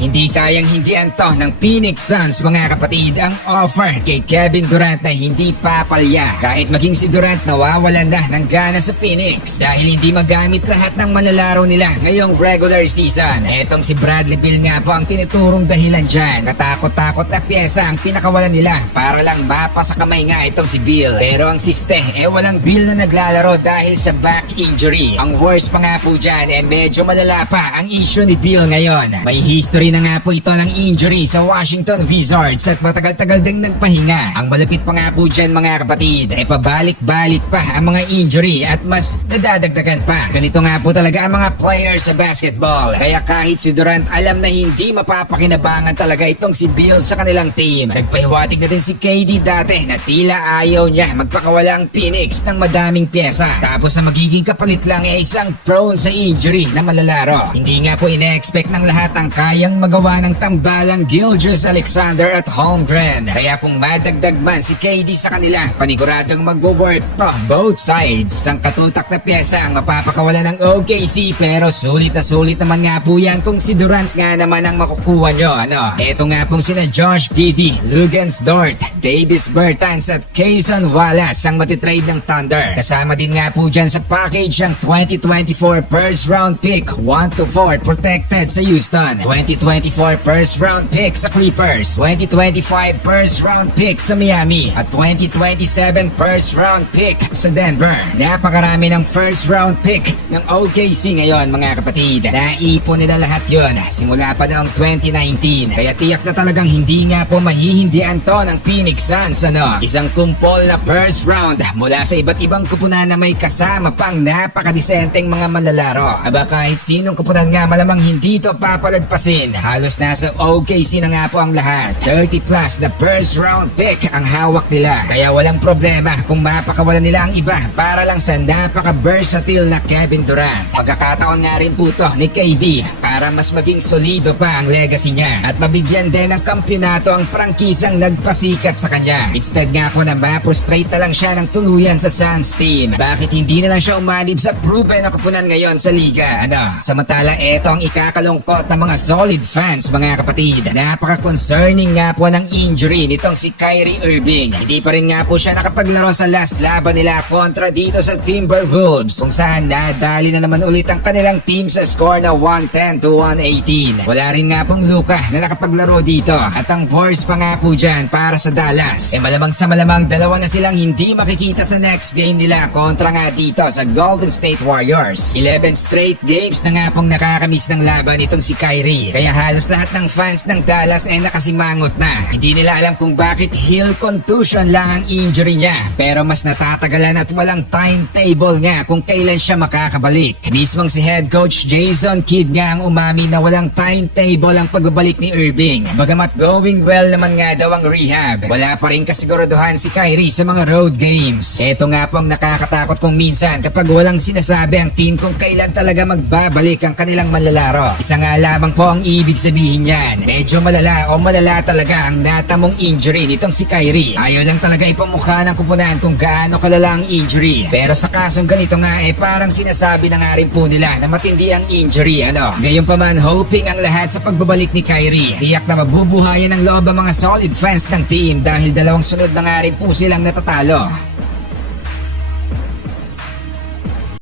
Hindi kayang hindian to ng Phoenix Suns mga kapatid ang offer kay Kevin Durant na hindi papalya. Kahit maging si Durant nawawalan na ng gana sa Phoenix dahil hindi magamit lahat ng manlalaro nila ngayong regular season. Etong si Bradley Beal nga po ang tinuturong dahilan dyan. Katakot-takot na pyesa ang pinakawalan nila para lang mapasa kamay nga itong si Beal. Pero ang siste walang Beal na naglalaro dahil sa back injury. Ang worst pa nga po dyan medyo malala pa ang issue ni Beal ngayon. May history na nga po ito ng injury sa Washington Wizards at matagal-tagal ding nagpahinga. Ang malapit pa nga po dyan mga kapatid pabalik-balik pa ang mga injury at mas nadadagdagan pa. Ganito nga po talaga ang mga players sa basketball. Kaya kahit si Durant alam na hindi mapapakinabangan talaga itong si Beal sa kanilang team. Nagpahiwatig na din si KD dati na tila ayaw niya magpakawala ang Phoenix ng madaming pyesa. Tapos na magiging kapalit lang isang prone sa injury na malalaro. Hindi nga po ine-expect ng lahat ang kayang magawa ng tambalang Gilgeous-Alexander at Holmgren. Kaya kung madagdag man si KD sa kanila, paniguradong mag-work to both sides. Ang katutak na pyesa ang mapapakawala ng OKC pero sulit naman nga po yan kung si Durant nga naman ang makukuha nyo. Eto nga pong sina Josh Giddey, Luguentz Dort, Davis Bertans at Cason Wallace ang matitrade ng Thunder. Kasama din nga po dyan sa package ang 2024 first round pick 1-4 protected sa Houston, 2024 first round pick sa Clippers, 2025 first round pick sa Miami at 2027 first round pick sa Denver. Napakarami ng first round pick ng OKC ngayon mga kapatid. Naipon nila lahat yon simula pa noong 2019. Kaya tiyak na talagang hindi nga po mahihindian to ng Phoenix Suns. Isang kumpol na first round mula sa iba't ibang kupunan na may kasama pang napakadisenteng mga manlalaro. Aba kahit sinong kupunan nga malamang hindi to papalagpasin. Halos nasa OKC na nga po ang lahat. 30 plus na first round pick ang hawak nila. Kaya walang problema kung mapakawalan nila ang iba para lang sa napaka-versatile na Kevin Durant. Pagkakataon nga rin po to ni KD para mas maging solido pa ang legacy niya at mabigyan din ng kampyonato ang prangkisang nagpasikat sa kanya. Instead nga po na ma-frustrate na lang siya ng tuluyan sa Suns team. Bakit hindi na lang siya umanib sa proven na kupunan ngayon sa liga? Samantala eto ang ikakalungkot ng mga solid fans mga kapatid. Napaka-concerning nga po ng injury nitong si Kyrie Irving. Hindi pa rin nga po siya nakapaglaro sa last laban nila kontra dito sa Timberwolves kung saan nadali na naman ulit ang kanilang team sa score na 110-118. Wala rin nga pong Luka na nakapaglaro dito at ang horse pa nga po dyan para sa Dallas. Malamang sa malamang dalawa na silang hindi makikita sa next game nila kontra nga dito sa Golden State Warriors. 11 straight games na nga pong nakakamiss ng laban itong si Kyrie. Kaya halos lahat ng fans ng Dallas nakasimangot na. Hindi nila alam kung bakit heel contusion lang ang injury niya. Pero mas natatagalan at walang timetable nga kung kailan siya makakabalik. Mismong si head coach Jason Kidd nga ang umami na walang timetable ang pagbabalik ni Irving. Bagamat going well naman nga daw ang rehab, wala pa rin kasiguraduhan si Kyrie sa mga road games. Ito nga po ang nakakatakot kung minsan kapag walang sinasabi ang team kung kailan talaga magbabalik ang kanilang manlalaro. Isa nga lamang po ang ibig sabihin yan. Medyo malala o malala talaga ang natamong injury nitong si Kyrie. Ayaw lang talaga ipamukha ng kupunan kung gaano kalala ang injury. Pero sa kasong ganito nga parang sinasabi na nga rin po nila na matindi ang injury. Gayunpaman hoping ang lahat sa pagbabalik ni Kyrie. Tiyak na mabubuhayan ng loob ang mga solid fans ng team dahil dalawang sunod na nga rin po silang natatalo.